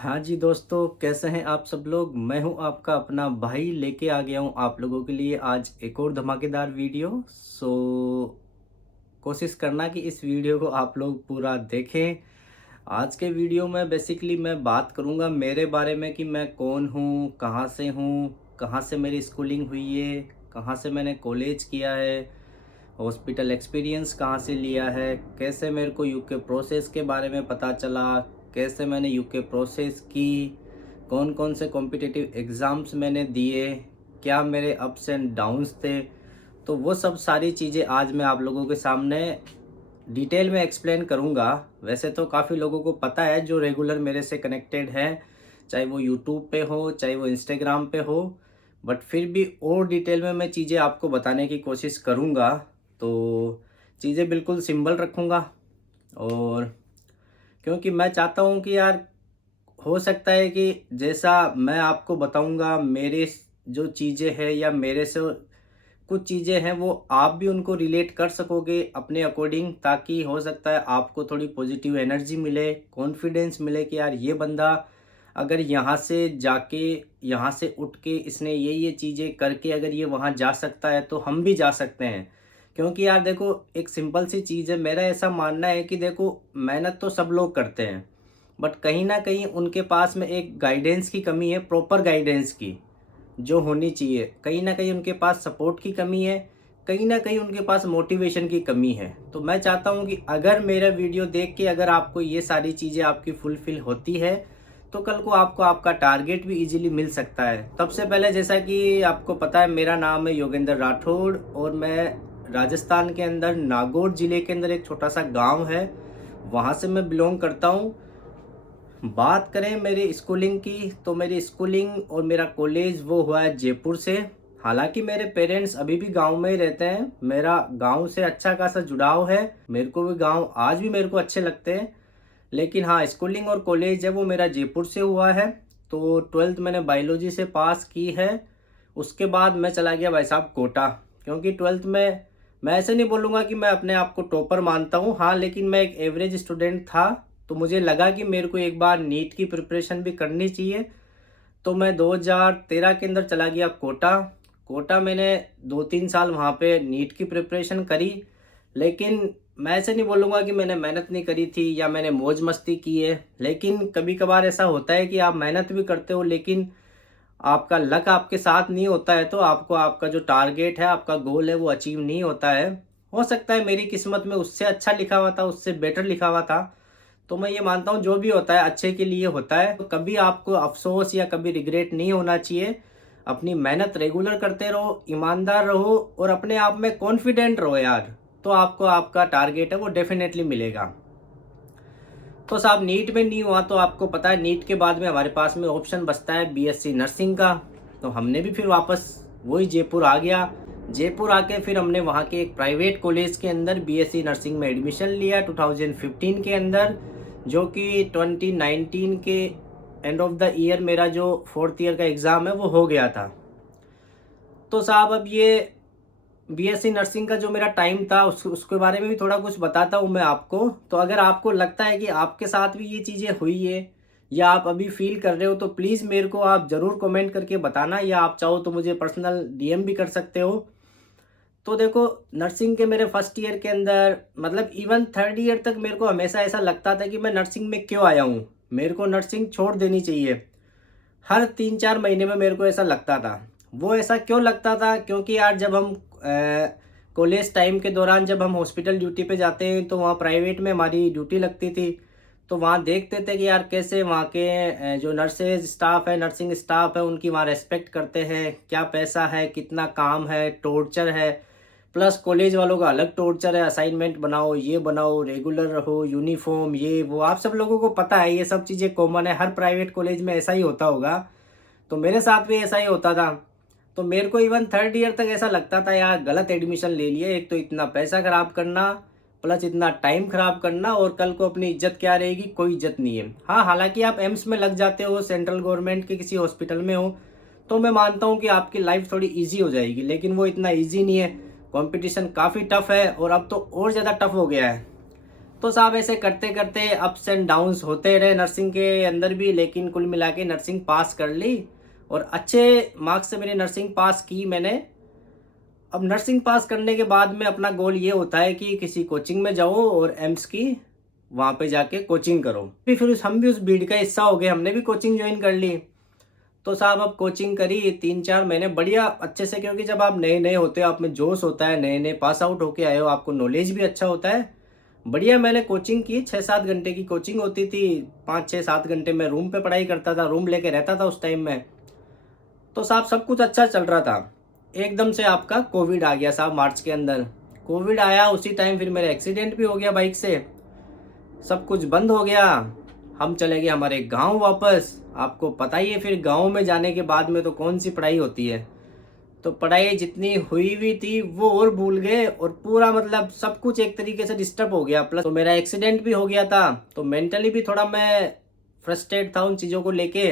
हाँ जी दोस्तों, कैसे हैं आप सब लोग। मैं हूं आपका अपना भाई, लेके आ गया हूं आप लोगों के लिए आज एक और धमाकेदार वीडियो। कोशिश करना कि इस वीडियो को आप लोग पूरा देखें। आज के वीडियो में बेसिकली मैं बात करूंगा मेरे बारे में कि मैं कौन हूं, कहाँ से मेरी स्कूलिंग हुई है, कहाँ से मैंने कॉलेज किया है, हॉस्पिटल एक्सपीरियंस कहाँ से लिया है, कैसे मेरे को यूके प्रोसेस के बारे में पता चला, कैसे मैंने यूके प्रोसेस की, कौन कौन से कॉम्पिटिटिव एग्ज़ाम्स मैंने दिए, क्या मेरे अप्स एंड डाउन्स थे। तो वो सब सारी चीज़ें आज मैं आप लोगों के सामने डिटेल में एक्सप्लेन करूँगा। वैसे तो काफ़ी लोगों को पता है जो रेगुलर मेरे से कनेक्टेड हैं, चाहे वो यूट्यूब पे हो, चाहे वो इंस्टाग्राम पे हो, बट फिर भी और डिटेल में मैं चीज़ें आपको बताने की कोशिश करूँगा। तो चीज़ें बिल्कुल सिंपल रखूँगा, और क्योंकि मैं चाहता हूँ कि यार, हो सकता है कि जैसा मैं आपको बताऊँगा मेरे जो चीज़ें हैं या मेरे से कुछ चीज़ें हैं वो आप भी उनको रिलेट कर सकोगे अपने अकॉर्डिंग, ताकि हो सकता है आपको थोड़ी पॉजिटिव एनर्जी मिले, कॉन्फिडेंस मिले कि यार ये बंदा अगर यहाँ से जाके, यहाँ से उठ के इसने ये चीज़ें करके अगर ये वहाँ जा सकता है तो हम भी जा सकते हैं। क्योंकि यार देखो, एक सिंपल सी चीज़ है, मेरा ऐसा मानना है कि देखो, मेहनत तो सब लोग करते हैं, बट कहीं ना कहीं उनके पास में एक गाइडेंस की कमी है, प्रॉपर गाइडेंस की जो होनी चाहिए। कहीं न कहीं उनके पास सपोर्ट की कमी है, कहीं न कहीं उनके पास मोटिवेशन की कमी है। तो मैं चाहता हूँ कि अगर मेरा वीडियो देख के अगर आपको ये सारी चीज़ें आपकी फुलफ़िल होती है, तो कल को आपको आपका टारगेट भी ईज़िली मिल सकता है। सबसे पहले, जैसा कि आपको पता है, मेरा नाम है योगेंद्र राठौड़, और मैं राजस्थान के अंदर नागौर ज़िले के अंदर एक छोटा-सा गाँव है, वहाँ से मैं बिलॉन्ग करता हूँ। बात करें मेरी स्कूलिंग की, तो मेरी स्कूलिंग और मेरा कॉलेज वो हुआ है जयपुर से। हालांकि मेरे पेरेंट्स अभी भी गांव में ही रहते हैं, मेरा गांव से अच्छा खासा जुड़ाव है, मेरे को भी गांव आज भी मेरे को अच्छे लगते हैं। लेकिन हाँ, स्कूलिंग और कॉलेज है वो मेरा जयपुर से हुआ है। तो ट्वेल्थ मैंने बायोलॉजी से पास की है। उसके बाद मैं चला गया भाई साहब कोटा, क्योंकि ट्वेल्थ में मैं ऐसे नहीं बोलूँगा कि मैं अपने आप को टॉपर मानता हूँ, हाँ, लेकिन मैं एक एवरेज स्टूडेंट था। तो मुझे लगा कि मेरे को एक बार नीट की प्रिपरेशन भी करनी चाहिए। तो मैं 2013 के अंदर चला गया कोटा। कोटा मैंने 2-3 साल वहाँ पे नीट की प्रिपरेशन करी। लेकिन मैं ऐसे नहीं बोलूँगा कि मैंने मेहनत नहीं करी थी या मैंने मौज मस्ती की है। लेकिन कभी कभार ऐसा होता है कि आप मेहनत भी करते हो, लेकिन आपका लक आपके साथ नहीं होता है, तो आपको आपका जो टारगेट है, आपका गोल है, वो अचीव नहीं होता है। हो सकता है मेरी किस्मत में उससे अच्छा लिखा हुआ था, उससे बेटर लिखा हुआ था। तो मैं ये मानता हूँ जो भी होता है अच्छे के लिए होता है। तो कभी आपको अफ़सोस या कभी रिग्रेट नहीं होना चाहिए। अपनी मेहनत रेगुलर करते रहो, ईमानदार रहो, और अपने आप में कॉन्फिडेंट रहो यार। तो आपको आपका टारगेट है वो डेफ़िनेटली मिलेगा। तो साहब, नीट में नहीं हुआ तो आपको पता है नीट के बाद में हमारे पास में ऑप्शन बचता है बीएससी नर्सिंग का। तो हमने भी फिर वापस वही जयपुर आ गया। जयपुर आके फिर हमने वहाँ के एक प्राइवेट कॉलेज के अंदर बीएससी नर्सिंग में एडमिशन लिया 2015 के अंदर, जो कि 2019 के एंड ऑफ द ईयर मेरा जो फोर्थ ईयर का एग्ज़ाम है वो हो गया था। तो साहब, अब ये बीएससी नर्सिंग का जो मेरा टाइम था उसके बारे में भी थोड़ा कुछ बताता हूँ मैं आपको। तो अगर आपको लगता है कि आपके साथ भी ये चीज़ें हुई है या आप अभी फील कर रहे हो, तो प्लीज़ मेरे को आप ज़रूर कमेंट करके बताना, या आप चाहो तो मुझे पर्सनल डीएम भी कर सकते हो। तो देखो, नर्सिंग के मेरे फर्स्ट ईयर के अंदर, मतलब इवन थर्ड ईयर तक, मेरे को हमेशा ऐसा लगता था कि मैं नर्सिंग में क्यों आया हूँ, मेरे को नर्सिंग छोड़ देनी चाहिए। हर 3-4 महीने में मेरे को ऐसा लगता था। वो ऐसा क्यों लगता था, क्योंकि यार जब हम कॉलेज टाइम के दौरान जब हम हॉस्पिटल ड्यूटी पे जाते हैं, तो वहाँ प्राइवेट में हमारी ड्यूटी लगती थी। तो वहाँ देखते थे कि यार कैसे वहाँ के जो नर्सेज स्टाफ है, नर्सिंग स्टाफ है, उनकी वहाँ रेस्पेक्ट करते हैं, क्या पैसा है, कितना काम है, टॉर्चर है। प्लस कॉलेज वालों का अलग टॉर्चर है, असाइनमेंट बनाओ, ये बनाओ, रेगुलर रहो, यूनिफॉर्म, ये वो, आप सब लोगों को पता है, ये सब चीज़ें कॉमन है, हर प्राइवेट कॉलेज में ऐसा ही होता होगा। तो मेरे साथ भी ऐसा ही होता था। तो मेरे को इवन थर्ड ईयर तक ऐसा लगता था यार, गलत एडमिशन ले लिया, एक तो इतना पैसा खराब करना, प्लस इतना टाइम खराब करना, और कल को अपनी इज्जत क्या रहेगी, कोई इज्जत नहीं है। हाँ, हालांकि आप एम्स में लग जाते हो, सेंट्रल गवर्नमेंट के किसी हॉस्पिटल में हो, तो मैं मानता हूँ कि आपकी लाइफ थोड़ी ईजी हो जाएगी, लेकिन वो इतना ईजी नहीं है। कंपटीशन काफ़ी टफ है, और अब तो और ज़्यादा टफ हो गया है। तो साहब ऐसे करते करते अप्स एंड डाउन्स होते रहे नर्सिंग के अंदर भी, लेकिन कुल मिला के नर्सिंग पास कर ली और अच्छे मार्क्स से मेरी नर्सिंग पास की मैंने। अब नर्सिंग पास करने के बाद में अपना गोल ये होता है कि किसी कोचिंग में जाओ और एम्स की वहाँ पे जाके कोचिंग करो। फिर हम भी उस भीड़ का हिस्सा हो गए, हमने भी कोचिंग ज्वाइन कर ली। तो साहब अब कोचिंग करी 3-4 महीने बढ़िया अच्छे से, क्योंकि जब आप नए नए होते हो आप में जोश होता है, नए नए पास आउट होके आए हो, आपको नॉलेज भी अच्छा होता है। बढ़िया मैंने कोचिंग की, 6-7 घंटे की कोचिंग होती थी। 5-6-7 घंटे मैं रूम पे पढ़ाई करता था, रूम लेके रहता था उस टाइम में। तो साहब सब कुछ अच्छा चल रहा था। एकदम से आपका कोविड आ गया साहब, मार्च के अंदर कोविड आया। उसी टाइम फिर मेरा एक्सीडेंट भी हो गया बाइक से, सब कुछ बंद हो गया। हम चले गए हमारे गांव वापस। आपको पता ही है फिर गांव में जाने के बाद में तो कौन सी पढ़ाई होती है। तो पढ़ाई जितनी हुई हुई थी वो और भूल गए, और पूरा मतलब सब कुछ एक तरीके से डिस्टर्ब हो गया। प्लस तो मेरा एक्सीडेंट भी हो गया था, तो मेंटली भी थोड़ा मैं फ्रस्ट्रेट था उन चीज़ों को लेके।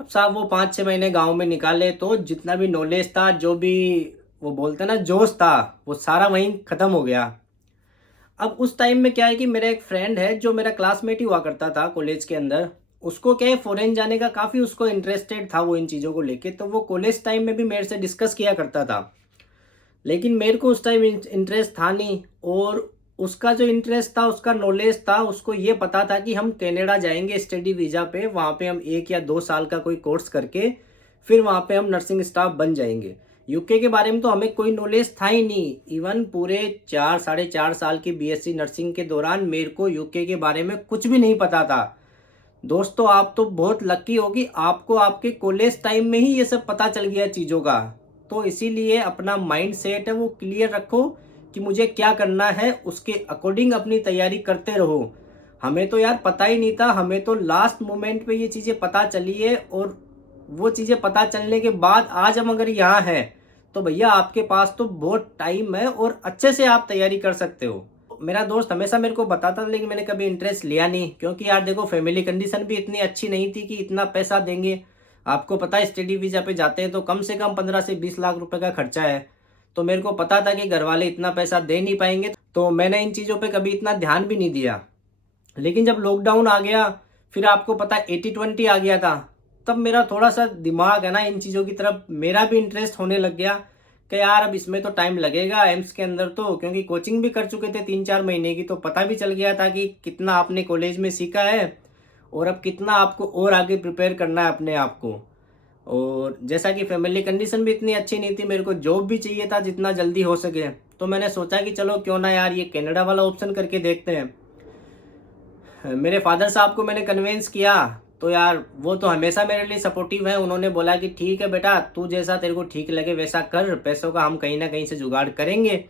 अब साहब वो 5-6 महीने गांव में निकाले तो जितना भी नॉलेज था, जो भी वो बोलते ना जोश था, वो सारा वहीं ख़त्म हो गया। अब उस टाइम में क्या है कि मेरा एक फ्रेंड है जो मेरा क्लासमेट ही हुआ करता था कॉलेज के अंदर। उसको क्या है फॉरेन जाने का काफ़ी उसको इंटरेस्टेड था वो इन चीज़ों को लेके, तो वो कॉलेज टाइम में भी मेरे से डिस्कस किया करता था। लेकिन मेरे को उस टाइम इंटरेस्ट था नहीं, और उसका जो इंटरेस्ट था, उसका नॉलेज था, उसको ये पता था कि हम कनाडा जाएंगे स्टडी वीज़ा पे, वहाँ पे हम 1 या 2 साल का कोई कोर्स करके फिर वहाँ पे हम नर्सिंग स्टाफ बन जाएंगे। यूके के बारे में तो हमें कोई नॉलेज था ही नहीं। इवन पूरे 4-4.5 साल की बीएससी नर्सिंग के दौरान मेरे को यूके के बारे में कुछ भी नहीं पता था। दोस्तों आप तो बहुत लकी हो कि आपको आपके कॉलेज टाइम में ही ये सब पता चल गया चीज़ों का। तो इसीलिए अपना माइंड सेट है वो क्लियर रखो कि मुझे क्या करना है, उसके अकॉर्डिंग अपनी तैयारी करते रहो। हमें तो यार पता ही नहीं था, हमें तो लास्ट मोमेंट पे ये चीज़ें पता चली है, और वो चीज़ें पता चलने के बाद आज हम अगर यहाँ हैं तो भैया आपके पास तो बहुत टाइम है और अच्छे से आप तैयारी कर सकते हो। मेरा दोस्त हमेशा मेरे को बताता था, लेकिन मैंने कभी इंटरेस्ट लिया नहीं, क्योंकि यार देखो फैमिली कंडीशन भी इतनी अच्छी नहीं थी कि इतना पैसा देंगे। आपको पता है स्टडी वीज़ा पे जाते हैं तो कम से कम 15 से 20 लाख रुपए का खर्चा है। तो मेरे को पता था कि घर वाले इतना पैसा दे नहीं पाएंगे, तो मैंने इन चीज़ों पे कभी इतना ध्यान भी नहीं दिया। लेकिन जब लॉकडाउन आ गया, फिर आपको पता है 80-20 आ गया था, तब मेरा थोड़ा सा दिमाग है ना इन चीज़ों की तरफ मेरा भी इंटरेस्ट होने लग गया कि यार अब इसमें तो टाइम लगेगा एम्स के अंदर, तो क्योंकि कोचिंग भी कर चुके थे 3-4 महीने की, तो पता भी चल गया था कि कितना आपने कॉलेज में सीखा है और अब कितना आपको और आगे प्रिपेयर करना है अपने आप को। और जैसा कि फैमिली कंडीशन भी इतनी अच्छी नहीं थी, मेरे को जॉब भी चाहिए था जितना जल्दी हो सके, तो मैंने सोचा कि चलो क्यों ना यार ये कनाडा वाला ऑप्शन करके देखते हैं। मेरे फादर साहब को मैंने कन्विंस किया, तो यार वो तो हमेशा मेरे लिए सपोर्टिव है। उन्होंने बोला कि ठीक है बेटा, तू जैसा तेरे को ठीक लगे वैसा कर, पैसों का हम कहीं ना कहीं से जुगाड़ करेंगे।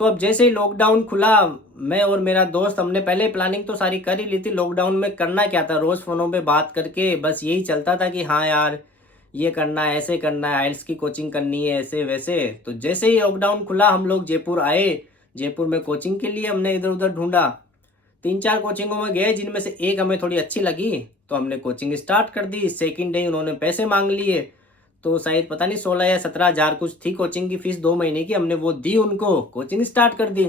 तो अब जैसे ही लॉकडाउन खुला, मैं और मेरा दोस्त हमने पहले प्लानिंग तो सारी कर ही ली थी। लॉकडाउन में करना क्या था, रोज़ फ़ोनों पे बात करके बस यही चलता था कि हाँ यार ये करना है, ऐसे करना है, आइल्स की कोचिंग करनी है, ऐसे वैसे। तो जैसे ही लॉकडाउन खुला हम लोग जयपुर आए। जयपुर में कोचिंग के लिए हमने इधर उधर ढूंढा, 3-4 कोचिंगों में गए, जिनमें से एक हमें थोड़ी अच्छी लगी तो हमने कोचिंग स्टार्ट कर दी। सेकंड डे उन्होंने पैसे मांग लिए, तो शायद पता नहीं 16 या 17 हज़ार कुछ थी कोचिंग की फ़ीस 2 महीने की, हमने वो दी उनको, कोचिंग स्टार्ट कर दी।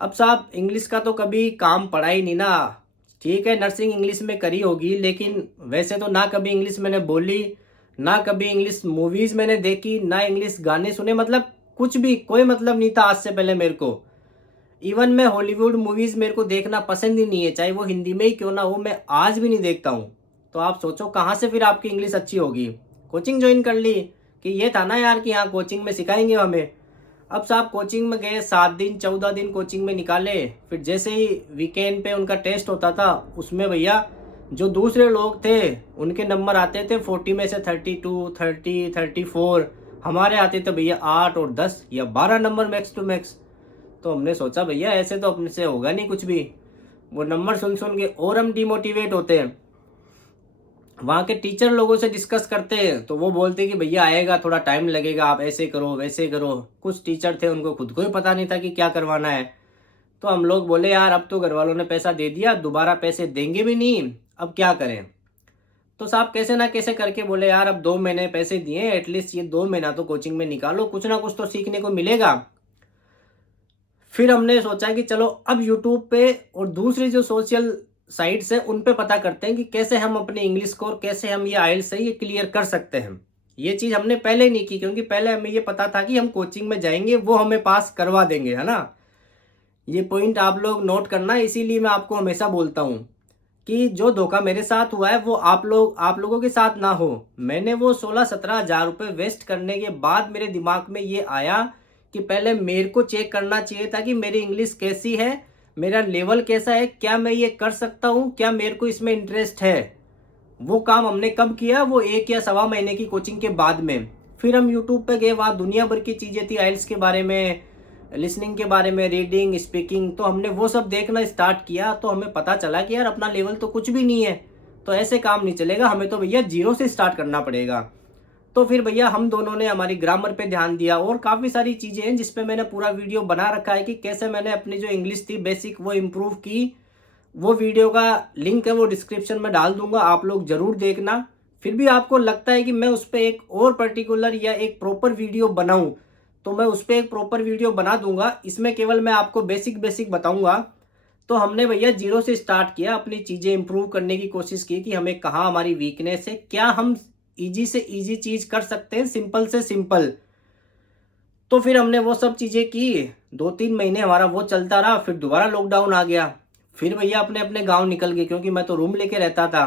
अब साहब इंग्लिश का तो कभी काम पड़ा ही नहीं ना। ठीक है नर्सिंग इंग्लिश में करी होगी, लेकिन वैसे तो ना कभी इंग्लिश मैंने बोली, ना कभी इंग्लिश मूवीज़ मैंने देखी, ना इंग्लिश गाने सुने, मतलब कुछ भी कोई मतलब नहीं था आज से पहले मेरे को। इवन मैं हॉलीवुड मूवीज़ मेरे को देखना पसंद ही नहीं है, चाहे वो हिंदी में ही क्यों ना हो, मैं आज भी नहीं देखता हूँ। तो आप सोचो कहाँ से फिर आपकी इंग्लिश अच्छी होगी। कोचिंग ज्वाइन कर ली कि ये था ना यार कि हाँ कोचिंग में सिखाएंगे हमें। अब साहब कोचिंग में गए, 7 दिन 14 दिन कोचिंग में निकाले। फिर जैसे ही वीकेंड पे उनका टेस्ट होता था, उसमें भैया जो दूसरे लोग थे उनके नंबर आते थे 40 में से 32, 30, 34, हमारे आते थे भैया 8 और 10 या 12 नंबर मैक्स टू मैक्स। तो हमने सोचा भैया ऐसे तो अपने से होगा नहीं कुछ भी। वो नंबर सुन सुन के और हम डिमोटिवेट होते हैं। वहाँ के टीचर लोगों से डिस्कस करते हैं तो वो बोलते कि भैया आएगा, थोड़ा टाइम लगेगा, आप ऐसे करो वैसे करो। कुछ टीचर थे उनको खुद को ही पता नहीं था कि क्या करवाना है। तो हम लोग बोले यार अब तो घर वालों ने पैसा दे दिया, दोबारा पैसे देंगे भी नहीं, अब क्या करें। तो साहब कैसे ना कैसे करके बोले यार अब 2 महीने पैसे दिए, एटलीस्ट ये 2 महीना तो कोचिंग में निकालो, कुछ ना कुछ तो सीखने को मिलेगा। फिर हमने सोचा कि चलो अब यूट्यूब पे और दूसरी जो सोशल साइट्स है उन पे पता करते हैं कि कैसे हम अपने इंग्लिश को और कैसे हम ये आइल्स है ये क्लियर कर सकते हैं। ये चीज़ हमने पहले नहीं की, क्योंकि पहले हमें ये पता था कि हम कोचिंग में जाएंगे वो हमें पास करवा देंगे, है ना। ये पॉइंट आप लोग नोट करना, इसीलिए मैं आपको हमेशा बोलता हूँ कि जो धोखा मेरे साथ हुआ है वो आप लोगों के साथ ना हो। मैंने वो 16-17 हज़ार रुपये वेस्ट करने के बाद मेरे दिमाग में ये आया कि पहले मेरे को चेक करना चाहिए था कि मेरी इंग्लिश कैसी है, मेरा लेवल कैसा है, क्या मैं ये कर सकता हूँ, क्या मेरे को इसमें इंटरेस्ट है। वो काम हमने कब किया, वो 1 या सवा महीने की कोचिंग के बाद में। फिर हम यूट्यूब पे गए, वहाँ दुनिया भर की चीज़ें थी आइल्स के बारे में, लिसनिंग के बारे में, रीडिंग, स्पीकिंग। तो हमने वो सब देखना स्टार्ट किया, तो हमें पता चला कि यार अपना लेवल तो कुछ भी नहीं है, तो ऐसे काम नहीं चलेगा, हमें तो भैया जीरो से स्टार्ट करना पड़ेगा। तो फिर भैया हम दोनों ने हमारी ग्रामर पे ध्यान दिया, और काफ़ी सारी चीज़ें हैं जिस पे मैंने पूरा वीडियो बना रखा है कि कैसे मैंने अपनी जो इंग्लिश थी बेसिक वो इम्प्रूव की। वो वीडियो का लिंक है वो डिस्क्रिप्शन में डाल दूंगा, आप लोग ज़रूर देखना। फिर भी आपको लगता है कि मैं उस पर एक और पर्टिकुलर या एक प्रॉपर वीडियो बनाऊं, तो मैं उस पर एक प्रॉपर वीडियो बना दूंगा। इसमें केवल मैं आपको बेसिक बेसिक बताऊंगा। तो हमने भैया जीरो से स्टार्ट किया, अपनी चीज़ें इंप्रूव करने की कोशिश की कि हमें कहाँ हमारी वीकनेस है, क्या हम ईजी से ईजी चीज़ कर सकते हैं, सिंपल से सिंपल। तो फिर हमने वो सब चीज़ें की, 2-3 महीने हमारा वो चलता रहा। फिर दोबारा लॉकडाउन आ गया, फिर भैया अपने अपने गांव निकल गए, क्योंकि मैं तो रूम लेके रहता था।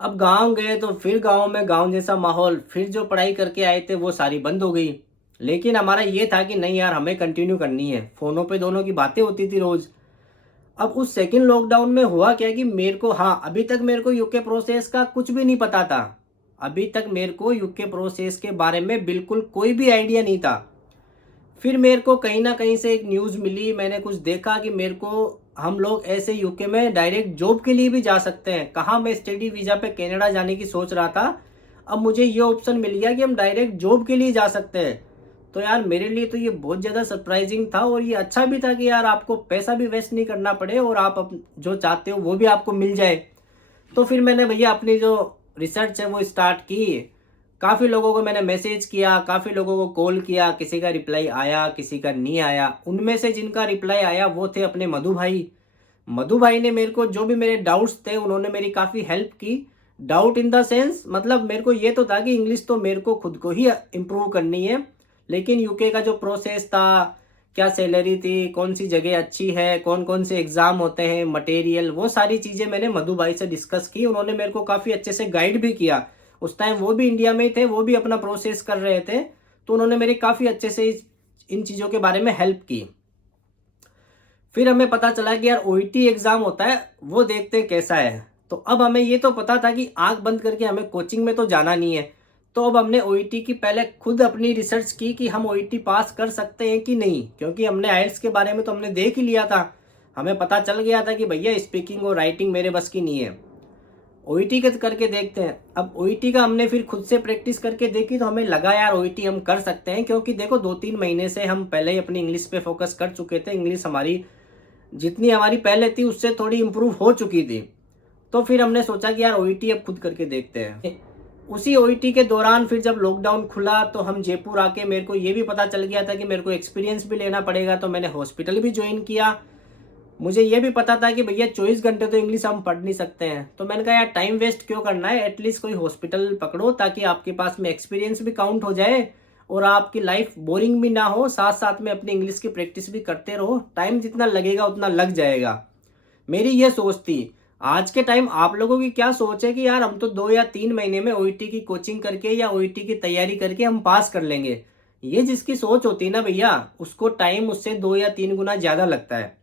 अब गांव गए तो फिर गांव में गांव जैसा माहौल, फिर जो पढ़ाई करके आए थे वो सारी बंद हो गई। लेकिन हमारा ये था कि नहीं यार, हमें कंटिन्यू करनी है। फ़ोनों पे दोनों की बातें होती थी रोज़। अब उस सेकंड लॉकडाउन में हुआ क्या कि मेरे को, हाँ, अभी तक मेरे को यूके प्रोसेस का कुछ भी नहीं पता था। अभी तक मेरे को यूके प्रोसेस के बारे में बिल्कुल कोई भी आइडिया नहीं था। फिर मेरे को कहीं ना कहीं से एक न्यूज़ मिली, मैंने कुछ देखा कि मेरे को, हम लोग ऐसे यूके में डायरेक्ट जॉब के लिए भी जा सकते हैं। कहाँ, मैं स्टडी वीज़ा पे कनाडा जाने की सोच रहा था, अब मुझे ये ऑप्शन मिल गया कि हम डायरेक्ट जॉब के लिए जा सकते हैं। तो यार मेरे लिए तो ये बहुत ज़्यादा सरप्राइजिंग था, और ये अच्छा भी था कि यार आपको पैसा भी वेस्ट नहीं करना पड़े और आप जो चाहते हो वो भी आपको मिल जाए। तो फिर मैंने भैया अपनी जो रिसर्च है वो स्टार्ट की। काफ़ी लोगों को मैंने मैसेज किया, काफ़ी लोगों को कॉल किया, किसी का रिप्लाई आया, किसी का नहीं आया। उनमें से जिनका रिप्लाई आया वो थे अपने मधु भाई। मधु भाई ने मेरे को जो भी मेरे डाउट्स थे उन्होंने मेरी काफ़ी हेल्प की। डाउट इन द सेंस, मतलब मेरे को ये तो था कि इंग्लिश तो मेरे को खुद को ही इम्प्रूव करनी है, लेकिन यूके का जो प्रोसेस था, क्या सैलरी थी, कौन सी जगह अच्छी है, कौन कौन से एग्ज़ाम होते हैं, मटेरियल, वो सारी चीज़ें मैंने मधु भाई से डिस्कस की। उन्होंने मेरे को काफ़ी अच्छे से गाइड भी किया। उस टाइम वो भी इंडिया में ही थे, वो भी अपना प्रोसेस कर रहे थे, तो उन्होंने मेरी काफ़ी अच्छे से इन चीज़ों के बारे में हेल्प की। फिर हमें पता चला कि यार ओईटी एग्ज़ाम होता है, वो देखते हैं कैसा है। तो अब हमें ये तो पता था कि आंख बंद करके हमें कोचिंग में तो जाना नहीं है। तो अब हमने ओईटी की पहले खुद अपनी रिसर्च की कि हम ओईटी पास कर सकते हैं कि नहीं, क्योंकि हमने आइल्स के बारे में तो हमने देख ही लिया था। हमें पता चल गया था कि भैया स्पीकिंग और राइटिंग मेरे बस की नहीं है, ओईटी के करके देखते हैं। अब ओईटी का हमने फिर खुद से प्रैक्टिस करके देखी, तो हमें लगा यार ओईटी हम कर सकते हैं, क्योंकि देखो 2-3 महीने से हम पहले ही अपनी इंग्लिश पे फोकस कर चुके थे। इंग्लिश हमारी जितनी हमारी पहले थी उससे थोड़ी इम्प्रूव हो चुकी थी। तो फिर हमने सोचा कि यार ओईटी अब खुद करके देखते हैं। उसी ओईटी के दौरान फिर जब लॉकडाउन खुला तो हम जयपुर आके, मेरे को ये भी पता चल गया था कि मेरे को एक्सपीरियंस भी लेना पड़ेगा, तो मैंने हॉस्पिटल भी ज्वाइन किया। मुझे ये भी पता था कि भैया 24 घंटे तो इंग्लिश हम पढ़ नहीं सकते हैं, तो मैंने कहा यार टाइम वेस्ट क्यों करना है, एटलीस्ट कोई हॉस्पिटल पकड़ो ताकि आपके पास में एक्सपीरियंस भी काउंट हो जाए और आपकी लाइफ बोरिंग भी ना हो, साथ साथ में अपनी इंग्लिश की प्रैक्टिस भी करते रहो। टाइम जितना लगेगा उतना लग जाएगा, मेरी ये सोच थी। आज के टाइम आप लोगों की क्या सोच है कि यार हम तो 2 या 3 महीने में ओईटी की कोचिंग करके या ओईटी की तैयारी करके हम पास कर लेंगे। ये जिसकी सोच होती है ना भैया, उसको टाइम उससे 2 या 3 गुना ज़्यादा लगता है।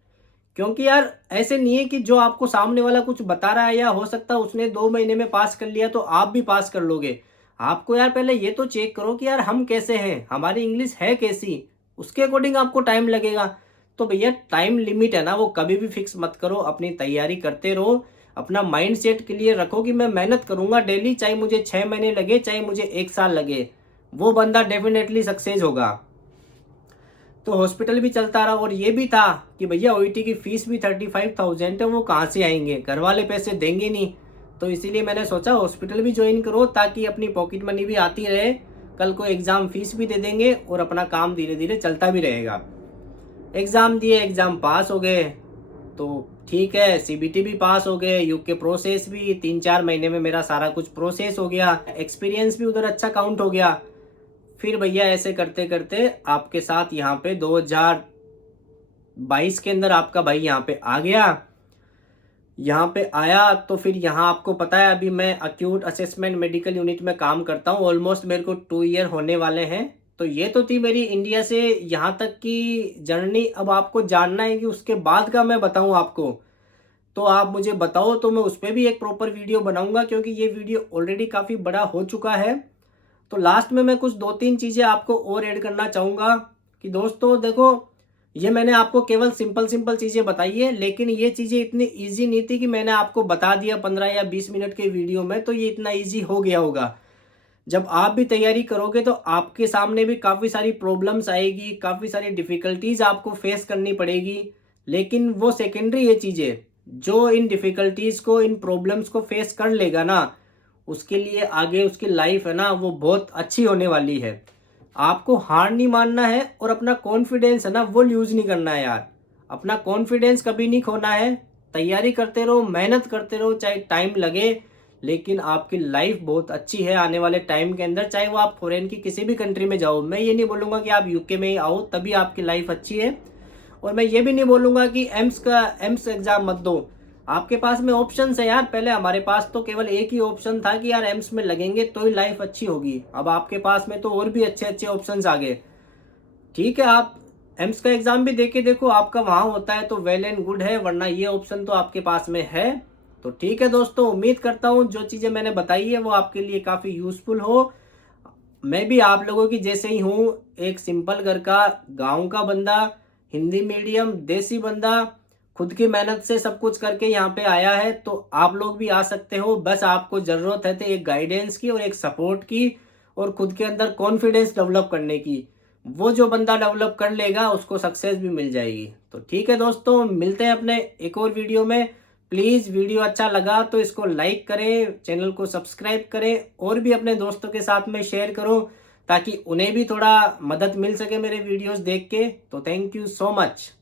क्योंकि यार ऐसे नहीं है कि जो आपको सामने वाला कुछ बता रहा है या हो सकता है उसने 2 महीने में पास कर लिया तो आप भी पास कर लोगे। आपको यार पहले ये तो चेक करो कि यार हम कैसे हैं, हमारी इंग्लिश है कैसी, उसके अकॉर्डिंग आपको टाइम लगेगा। तो भैया टाइम लिमिट है ना, वो कभी भी फिक्स मत करो, अपनी तैयारी करते रहो। अपना माइंड सेट क्लियर रखो कि मैं मेहनत करूंगा डेली, चाहे मुझे 6 महीने लगे, चाहे मुझे 1 साल लगे, वो बंदा डेफिनेटली सक्सेस होगा। तो हॉस्पिटल भी चलता रहा, और ये भी था कि भैया ओईटी की फ़ीस भी 35,000 है, वो कहाँ से आएंगे, घर वाले पैसे देंगे नहीं। तो इसीलिए मैंने सोचा हॉस्पिटल भी ज्वाइन करो ताकि अपनी पॉकेट मनी भी आती रहे, कल को एग्ज़ाम फीस भी दे देंगे और अपना काम धीरे धीरे चलता भी रहेगा। एग्ज़ाम दिए, एग्ज़ाम पास हो गए तो ठीक है, सीबीटी भी पास हो गए, यूके प्रोसेस भी 3-4 महीने में मेरा सारा कुछ प्रोसेस हो गया, एक्सपीरियंस भी उधर अच्छा काउंट हो गया। फिर भैया ऐसे करते-करते आपके साथ यहाँ पे 2022 के अंदर आपका भाई यहाँ पे आ गया। यहाँ पे आया तो फिर यहाँ आपको पता है अभी मैं एक्यूट असेसमेंट मेडिकल यूनिट में काम करता हूँ। ऑलमोस्ट मेरे को 2 ईयर होने वाले हैं। तो ये तो थी मेरी इंडिया से यहाँ तक की जर्नी। अब आपको जानना है कि उसके बाद का मैं बताऊँ आपको, तो आप मुझे बताओ तो मैं उस पे भी एक प्रॉपर वीडियो बनाऊँगा, क्योंकि ये वीडियो ऑलरेडी काफ़ी बड़ा हो चुका है। तो लास्ट में मैं कुछ 2-3 चीज़ें आपको और ऐड करना चाहूँगा कि दोस्तों देखो, ये मैंने आपको केवल सिंपल चीज़ें बताई है, लेकिन ये चीज़ें इतनी ईज़ी नहीं थी कि मैंने आपको बता दिया 15 या 20 मिनट के वीडियो में तो ये इतना ईज़ी हो गया होगा। जब आप भी तैयारी करोगे तो आपके सामने भी काफ़ी सारी प्रॉब्लम्स आएगी, काफ़ी सारी डिफ़िकल्टीज़ आपको फेस करनी पड़ेगी। लेकिन वो सेकेंडरी ये चीज़ें, जो इन डिफ़िकल्टीज़ को, इन प्रॉब्लम्स को फेस कर लेगा ना, उसके लिए आगे उसकी लाइफ है ना वो बहुत अच्छी होने वाली है। आपको हार नहीं मानना है और अपना कॉन्फिडेंस है ना वो लूज़ नहीं करना है यार। अपना कॉन्फिडेंस कभी नहीं खोना है। तैयारी करते रहो, मेहनत करते रहो, चाहे टाइम लगे, लेकिन आपकी लाइफ बहुत अच्छी है आने वाले टाइम के अंदर। चाहे वो आप फॉरेन की किसी भी कंट्री में जाओ, मैं ये नहीं बोलूँगा कि आप यूके में ही आओ तभी आपकी लाइफ अच्छी है। और मैं ये भी नहीं बोलूँगा कि एम्स एग्ज़ाम मत दो। आपके पास में ऑप्शंस है यार। पहले हमारे पास तो केवल एक ही ऑप्शन था कि यार एम्स में लगेंगे तो ही लाइफ अच्छी होगी। अब आपके पास में तो और भी अच्छे-अच्छे ऑप्शंस आ गए। ठीक है, आप एम्स का एग्ज़ाम भी दे के देखो, आपका वहाँ होता है तो वेल एंड गुड है, वरना ये ऑप्शन तो आपके पास में है। तो ठीक है दोस्तों, उम्मीद करता हूँ जो चीज़ें मैंने बताई है वो आपके लिए काफ़ी यूज़फुल हो। मैं भी आप लोगों की जैसे ही हूँ, एक सिंपल घर का, गाँव का बंदा, हिंदी मीडियम, देसी बंदा, खुद की मेहनत से सब कुछ करके यहाँ पे आया है, तो आप लोग भी आ सकते हो। बस आपको ज़रूरत है तो एक गाइडेंस की और एक सपोर्ट की और खुद के अंदर कॉन्फिडेंस डेवलप करने की। वो जो बंदा डेवलप कर लेगा उसको सक्सेस भी मिल जाएगी। तो ठीक है दोस्तों, मिलते हैं अपने एक और वीडियो में। प्लीज़ वीडियो अच्छा लगा तो इसको लाइक करें, चैनल को सब्सक्राइब करें और भी अपने दोस्तों के साथ में शेयर करो ताकि उन्हें भी थोड़ा मदद मिल सके मेरे वीडियोस देख के। तो थैंक यू सो मच।